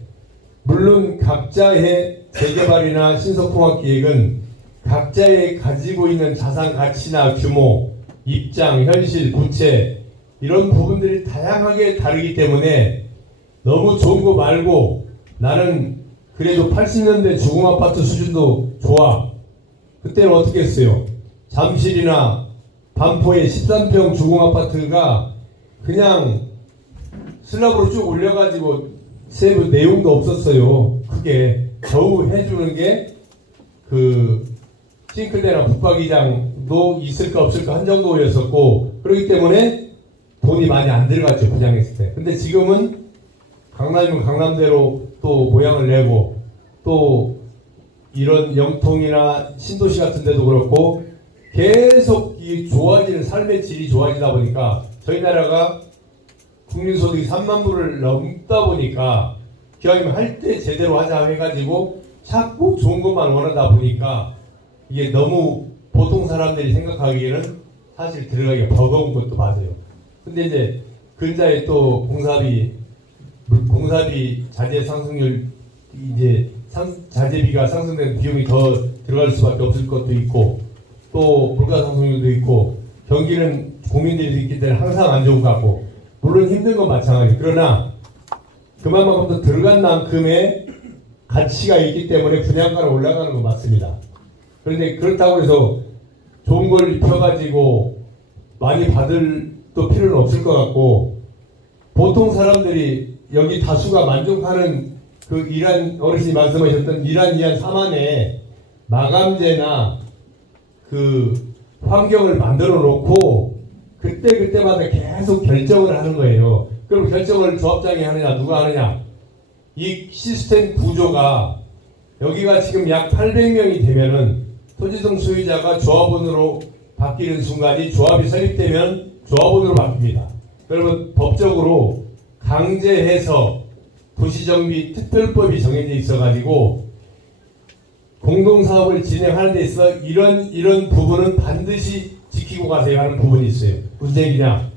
물론 각자의 재개발이나 신속통합계획은 각자의 가지고 있는 자산 가치나 규모, 입장, 현실, 부채 이런 부분들이 다양하게 다르기 때문에 너무 좋은 거 말고 나는 그래도 80년대 주공아파트 수준도 좋아. 그때는 어떻게 했어요? 잠실이나 반포의 13평 주공아파트가 그냥 슬랍으로 쭉 올려가지고 세부 내용도 없었어요. 크게 겨우 해주는 게 그 싱크대나 붙박이장도 있을까 없을까 한 정도였었고 그렇기 때문에 돈이 많이 안 들어갔죠. 분양했을 때. 근데 지금은 강남이면 강남대로 또 모양을 내고 또 이런 영통이나 신도시 같은 데도 그렇고 계속 이 좋아지는 삶의 질이 좋아지다 보니까 저희 나라가 국민소득이 3만 불을 넘다 보니까 기왕이면 할 때 제대로 하자 해가지고 자꾸 좋은 것만 원하다 보니까 이게 너무 보통 사람들이 생각하기에는 사실 들어가기가 버거운 것도 맞아요. 근데 이제 근자에 또 공사비 자재 상승률 이제 자재비가 상승된 비용이 더 들어갈 수밖에 없을 것도 있고 또 물가 상승률도 있고 경기는 국민들이 느낄 때는 항상 안 좋은 것 같고 물론 힘든 건 마찬가지. 그러나 그만큼 더 들어간 만큼의 가치가 있기 때문에 분양가는 올라가는 건 맞습니다. 그런데 그렇다고 해서 좋은 걸 입혀가지고 많이 받을 또 필요는 없을 것 같고 보통 사람들이 여기 다수가 만족하는 그 이란 어르신이 말씀하셨던 이란 4만에 마감재나 그 환경을 만들어 놓고 그때마다 계속 결정을 하는 거예요. 그럼 결정을 조합장이 하느냐 누가 하느냐 이 시스템 구조가 여기가 지금 약 800명이 되면은 토지등 소유자가 조합원으로 바뀌는 순간이 조합이 설립되면 조합원으로 바뀝니다. 그러면 법적으로 강제해서 도시정비 특별법이 정해져 있어가지고 공동사업을 진행하는 데 있어서 이런 부분은 반드시 지키고 가세요 하는 부분이 있어요. 무슨 얘기냐?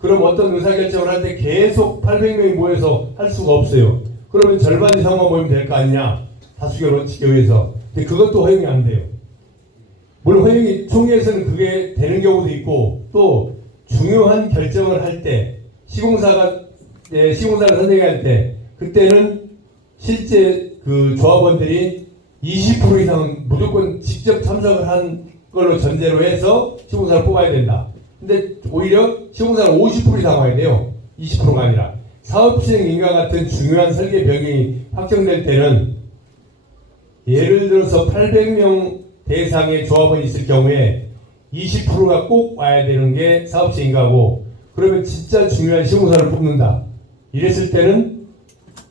그럼 어떤 의사결정을 할 때 계속 800명이 모여서 할 수가 없어요. 그러면 절반 이상만 모이면 될 거 아니냐? 다수결 원칙에 의해서. 근데 그것도 허용이 안 돼요. 물론 허용이 총회에서는 그게 되는 경우도 있고 또 중요한 결정을 할 때 시공사를 선정할 때 그때는 실제 그 조합원들이 20% 이상 무조건 직접 참석을 한 걸로 전제로 해서 시공사를 뽑아야 된다. 근데 오히려 시공사는 50% 이상 와야 돼요. 20%가 아니라. 사업시행 인가 같은 중요한 설계 변경이 확정될 때는 예를 들어서 800명 대상의 조합원이 있을 경우에 20%가 꼭 와야 되는 게 사업시행 인가고 그러면 진짜 중요한 시공사를 뽑는다. 이랬을 때는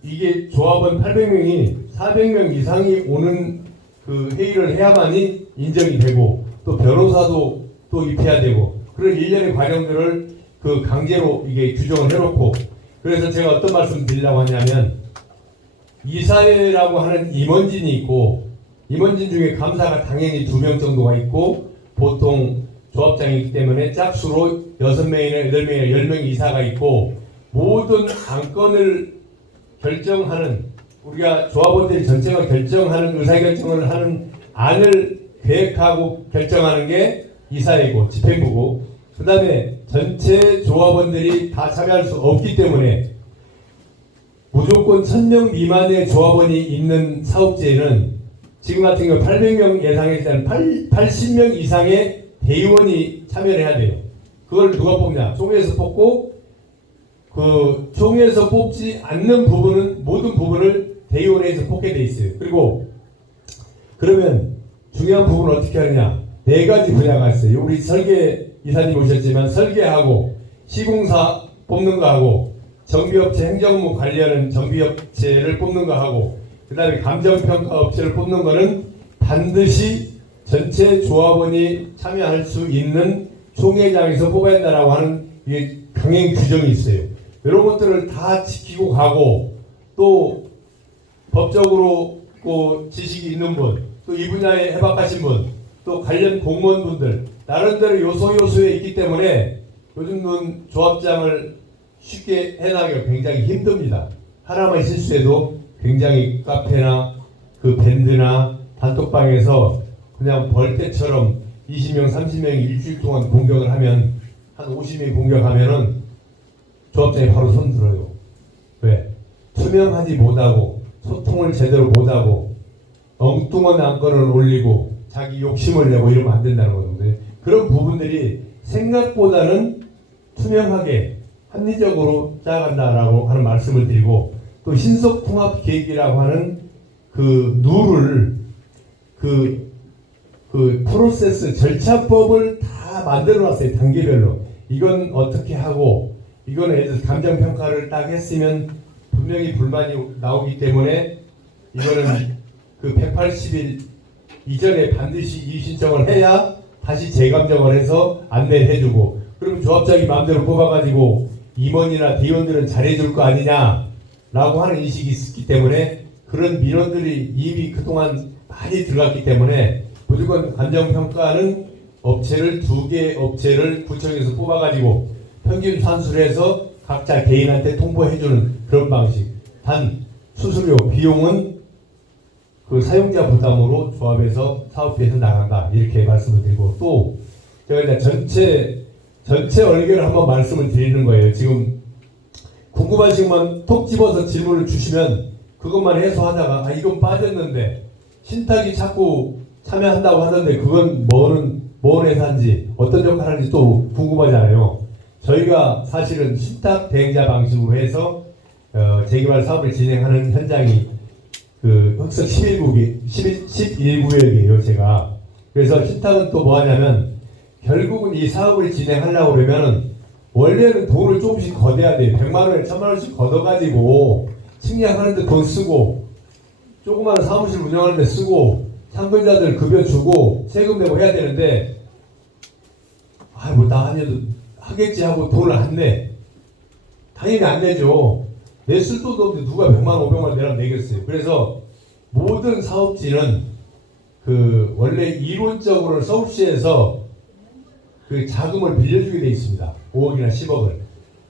이게 조합원 800명이 400명 이상이 오는 그 회의를 해야만이 인정이 되고 또 변호사도 또 입혀야 되고 그런 일련의 과정들을 그 강제로 이게 규정을 해놓고 그래서 제가 어떤 말씀 드리려고 하냐면 이사회라고 하는 임원진이 있고 임원진 중에 감사가 당연히 2명 정도가 있고 보통 조합장이 있기 때문에 짝수로 6명이나 8명이나 10명의 이사가 있고 모든 안건을 결정하는 우리가 조합원들이 전체가 결정하는 의사결정을 하는 안을 계획하고 결정하는 게 이사회고 집행부고 그 다음에 전체 조합원들이 다 참여할 수 없기 때문에 무조건 1000명 미만의 조합원이 있는 사업체에는 지금 같은 경우 800명 예상에 대한 80명 이상의 대의원이 참여를 해야 돼요. 그걸 누가 뽑냐? 총회에서 뽑고 그 총회에서 뽑지 않는 부분은 모든 부분을 대의원회에서 뽑게 돼 있어요. 그리고 그러면 중요한 부분은 어떻게 하느냐? 4가지 분야가 있어요. 우리 설계 이사님 오셨지만 설계하고 시공사 뽑는 거 하고 정비업체 행정무 관리하는 정비업체를 뽑는 거 하고 그 다음에 감정평가 업체를 뽑는 거는 반드시 전체 조합원이 참여할 수 있는 총회장에서 뽑아야 한다라고 하는 이게 강행 규정이 있어요. 이런 것들을 다 지키고 가고 또 법적으로 그 지식이 있는 분, 또 이 분야에 해박하신 분, 또 관련 공무원분들 나름대로 요소요소에 있기 때문에 요즘은 조합장을 쉽게 해나가기가 굉장히 힘듭니다. 하나만 실수해도 굉장히 카페나 그 밴드나 단톡방에서 그냥 벌떼처럼 20명, 30명이 일주일 동안 공격을 하면 한 50명이 공격하면은 조합장이 바로 손들어요. 왜? 투명하지 못하고 소통을 제대로 못하고 엉뚱한 안건을 올리고 자기 욕심을 내고 이러면 안 된다는 거거든요. 그런 부분들이 생각보다는 투명하게 합리적으로 짜간다라고 하는 말씀을 드리고 또 신속통합계획이라고 하는 그 룰을 그 프로세스 절차법을 다 만들어놨어요. 단계별로 이건 어떻게 하고 이거는 예를 들어서 감정평가를 딱 했으면 분명히 불만이 나오기 때문에 이거는 그 180일 이전에 반드시 이의신청을 해야 다시 재감정을 해서 안내를 해주고 그러면 조합장이 마음대로 뽑아가지고 임원이나 대의원들은 잘해줄 거 아니냐라고 하는 인식이 있었기 때문에 그런 민원들이 이미 그동안 많이 들어갔기 때문에 무조건 감정평가는 업체를 2개 업체를 구청에서 뽑아가지고 평균 산수를 해서 각자 개인한테 통보해주는 그런 방식. 단 수수료 비용은 그 사용자 부담으로 조합에서 사업비에서 나간다 이렇게 말씀을 드리고 또 제가 이제 전체 얼개를 한번 말씀을 드리는 거예요. 지금 궁금하신 것만 톡 집어서 질문을 주시면 그것만 해소하다가 이건 빠졌는데 신탁이 자꾸 참여한다고 하던데 그건 뭔 회사인지 어떤 역할을 하는지 또 궁금하잖아요. 저희가 사실은 신탁 대행자 방식으로 해서 재개발 사업을 진행하는 현장이 그 흑석 11구역이에요, 제가. 그래서 신탁은 또 뭐 하냐면, 결국은 이 사업을 진행하려고 그러면은, 원래는 돈을 조금씩 걷어야 돼요. 100만원에 1000만원씩 걷어가지고, 측량하는데 돈 쓰고, 조그마한 사무실 운영하는데 쓰고, 상권자들 급여 주고, 세금 내고 해야 되는데, 나 하겠지 하고 돈을 안 내. 당연히 안 내죠. 내 쓸돈도 없는데 누가 100만 500만 내라면 내겠어요. 그래서 모든 사업지는 그 원래 이론적으로 서울시에서 그 자금을 빌려주게 돼 있습니다. 5억이나 10억을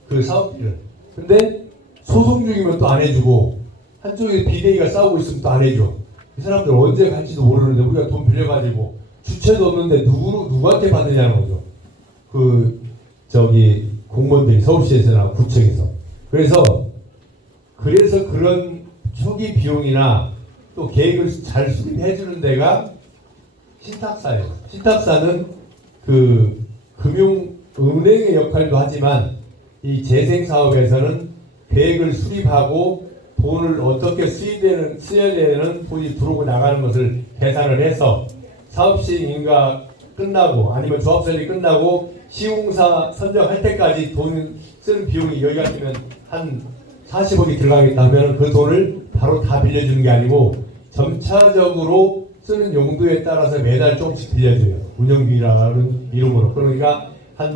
그 사업비를. 근데 소송 중이면 또 안 해주고 한쪽에 비대위가 싸우고 있으면 또 안 해줘. 이 사람들 언제 갈지도 모르는데 우리가 돈 빌려가지고 주체도 없는데 누구한테 받느냐는 거죠. 공무원들이 서울시에서나 구청에서. 그래서 그런 초기 비용이나 또 계획을 잘 수립해주는 데가 신탁사예요. 신탁사는 그 은행의 역할도 하지만 이 재생사업에서는 계획을 수립하고 돈을 어떻게 쓰여야 되는 돈이 들어오고 나가는 것을 계산을 해서 사업시행인가 끝나고 아니면 조합설이 끝나고 시공사 선정할 때까지 돈 쓰는 비용이 여기 같으면 한 40억이 들어가겠다 하면 그 돈을 바로 다 빌려주는 게 아니고 점차적으로 쓰는 용도에 따라서 매달 조금씩 빌려줘요. 운영비라는 이름으로. 그러니까 한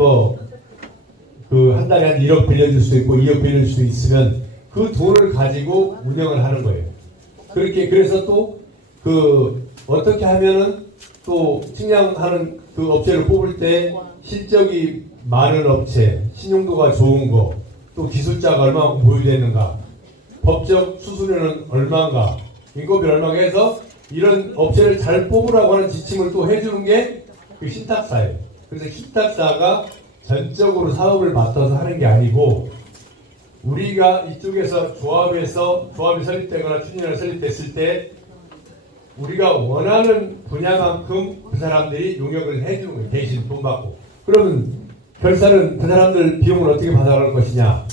달에 한 1억 빌려줄 수 있고 2억 빌려줄 수 있으면 그 돈을 가지고 운영을 하는 거예요. 그래서 또 어떻게 하면은 또 측량하는 그 업체를 뽑을 때 실적이 많은 업체, 신용도가 좋은 거, 또 기술자가 얼마만큼 보유되는가, 법적 수수료는 얼마인가, 인건비 얼마인가 해서 이런 업체를 잘 뽑으라고 하는 지침을 또 해주는 게 그 신탁사예요. 그래서 신탁사가 전적으로 사업을 맡아서 하는 게 아니고 우리가 이쪽에서 조합이 설립되거나 추진을 설립됐을 때 우리가 원하는 분야만큼 그 사람들이 용역을 해주는 거예요. 대신 돈 받고. 그러면 결사는 그 사람들 비용을 어떻게 받아갈 것이냐.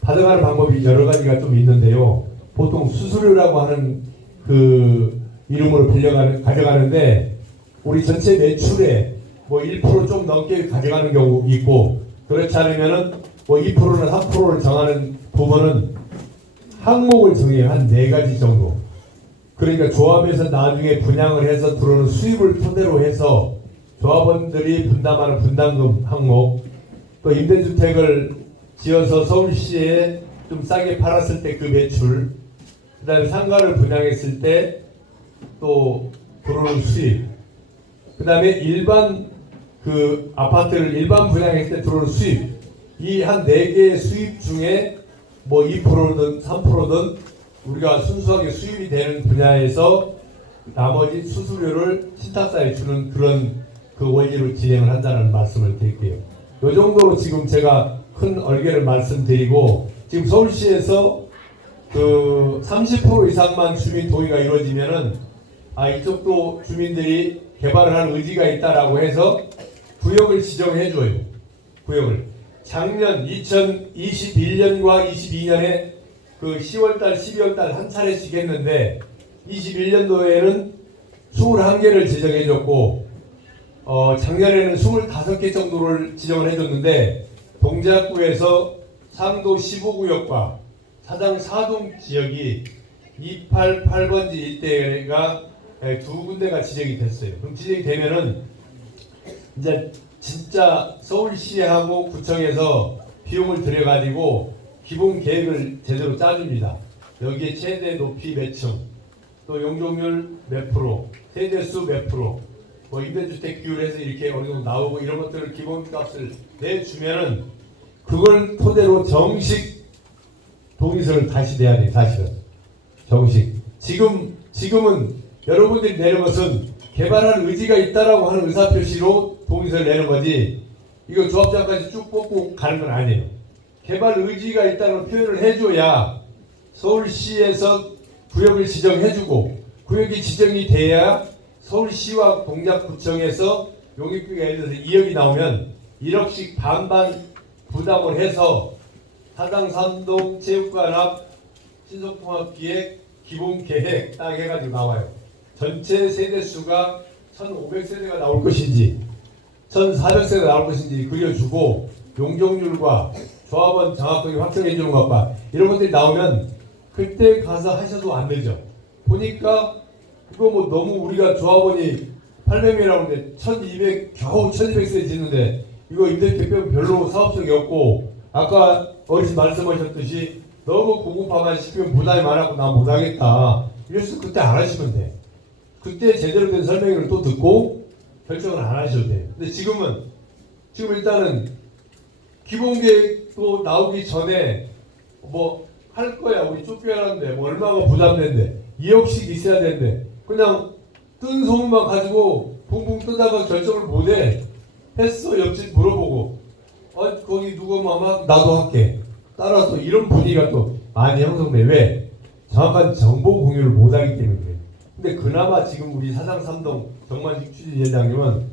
받아가는 방법이 여러 가지가 좀 있는데요. 보통 수수료라고 하는 그 이름으로 가져가는데 우리 전체 매출에 뭐 1% 좀 넘게 가져가는 경우 있고 그렇지 않으면은 뭐 2%나 3%를 정하는 부분은 항목을 정해요. 한 4가지 정도. 그러니까 조합에서 나중에 분양을 해서 들어오는 수입을 토대로 해서 조합원들이 분담하는 분담금 항목, 또 임대주택을 지어서 서울시에 좀 싸게 팔았을 때 그 매출, 그 다음에 상가를 분양했을 때 또 들어오는 수입, 그 다음에 일반 그 아파트를 일반 분양했을 때 들어오는 수입, 이 한 4개의 수입 중에 뭐 2%든 3%든 우리가 순수하게 수입이 되는 분야에서 나머지 수수료를 신탁사에 주는 그런 그 원리로 진행을 한다는 말씀을 드릴게요. 이 정도로 지금 제가 큰 얼개를 말씀드리고 지금 서울시에서 그 30% 이상만 주민 동의가 이루어지면은 이쪽도 주민들이 개발을 할 의지가 있다라고 해서 구역을 지정해줘요. 구역을. 작년 2021년과 22년에 그 10월달, 12월달 한 차례씩 했는데 21년도에는 21개를 지정해줬고 작년에는 25개 정도를 지정을 해줬는데 동작구에서 상도 15구역과 사당 4동 지역이 288번지 일대가 2군데가 지정이 됐어요. 그럼 지정이 되면은 이제 진짜 서울시하고 구청에서 비용을 들여가지고 기본 계획을 제대로 짜줍니다. 여기에 최대 높이 몇 층, 또 용적률 몇 프로, 세대수 몇 프로, 뭐 임대주택 비율에서 이렇게 어느 정도 나오고 이런 것들을 기본값을 내주면은 그걸 토대로 정식 동의서를 다시 내야 돼. 사실은 정식. 지금은 여러분들이 내는 것은 개발할 의지가 있다라고 하는 의사표시로 동의서를 내는 거지 이거 조합장까지 쭉 뽑고 가는 건 아니에요. 개발 의지가 있다는 표현을 해줘야 서울시에서 구역을 지정해주고 구역이 지정이 돼야 서울시와 동작구청에서 용역비가 예를 들어서 2억이 나오면 1억씩 반반 부담을 해서 사당 3동 체육관 앞 신속통합기획 기본계획 딱 해가지고 나와요. 전체 세대수가 1500세대가 나올 것인지 1400세대가 나올 것인지 그려주고 용적률과 조합원 정확하게 확정해 주는 것과 이런 것들이 나오면 그때 가서 하셔도 안 되죠. 보니까 이거 뭐 너무 우리가 조합원이 800명이라고 하는데 1200 겨우 1200세대 짓는데 이거 임대택병 별로 사업성이 없고 아까 어르신 말씀하셨듯이 너무 고급화만 시키면 부담이 많아서 나 못하겠다 이래서 그때 안 하시면 돼. 그때 제대로 된 설명을 또 듣고 결정을 안 하셔도 돼요. 근데 지금 일단은 기본계획도 나오기 전에 뭐 할 거야 우리 쫓겨나는데 뭐 얼마가 부담된대 2억씩 있어야 되는데 그냥 뜬 소문만 가지고 붕붕 뜨다가 결정을 못해. 했어. 옆집 물어보고 거기 누구 마마 나도 할게 따라서 이런 분위기가 또 많이 형성돼. 왜? 정확한 정보 공유를 못하기 때문에 그래요. 근데 그나마 지금 우리 사당 3동 정만식 추진위원장님은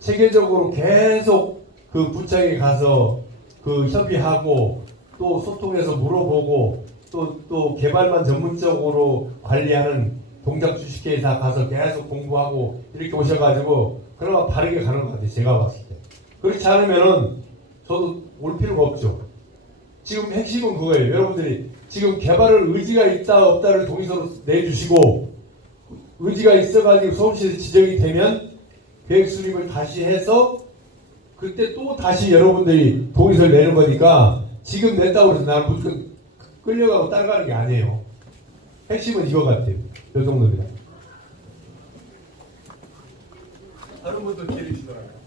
체계적으로 계속 그 구청에 가서 그 협의하고 또 소통해서 물어보고 또 개발만 전문적으로 관리하는 동작 주식회사 가서 계속 공부하고 이렇게 오셔가지고 그나마 바르게 가는 것 같아요. 제가 봤을 때. 그렇지 않으면은 저도 올 필요가 없죠. 지금 핵심은 그거예요. 여러분들이 지금 개발을 의지가 있다 없다를 동의서로 내주시고 의지가 있어가지고 서울시에서 지정이 되면 계획 수립을 다시 해서 그때 또 다시 여러분들이 동의서를 내는 거니까 지금 냈다고 해서 나는 무슨 끌려가고 따라가는 게 아니에요. 핵심은 이거 같아요. 이 정도입니다. 다른 분들 기회를 주더라고요.